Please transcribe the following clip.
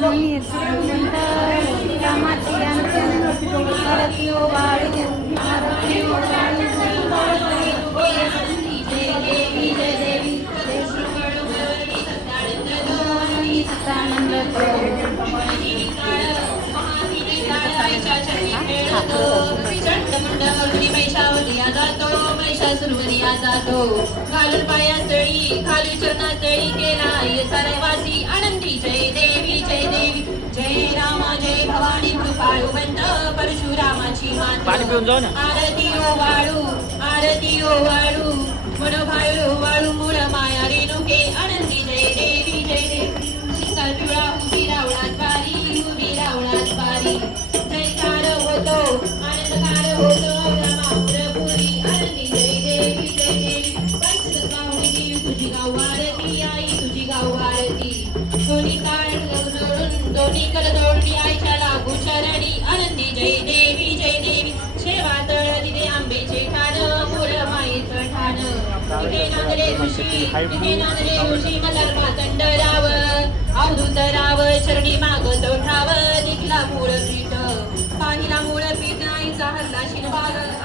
मी श्रीमंत रामाची आरती ओ वाळू आरती ओ वाळू जय देवी जय देवी जय सत्यानंद जातो घालून पायातळी खाली चरणातळी केला येचा रहिवासी आनंदी जय देवी जय राम जय भवानी कृपाळुवंत परशुरामाची माता आरती ओ वाळू मनोभाळू वाळू मूळ माया रेणुके आनंदी जय देवी शिंगाल पिवळा उभी रावणात वारी जयकार होतो आनंदकार होतो रामापुरपुरी आनंदी जय देवी पंचदश पाहुणी देवी तुझी गाव आरती आई तुझी गाव आरती दोन्ही काळ दोन्ही कल जोडली आईच्या लागू चरणी आनंदी जय देवी शेवा तळ तिथे आंबेचे ठाण मूळ माईचं ठाण तिथे नांदरे ऋषी मल्हार मातंड राव अवधूत राव चरणी मागतो ठाव निघला मूळ पीठ पाहिला मूळ पीठ आईचा हल्ला शिनभाग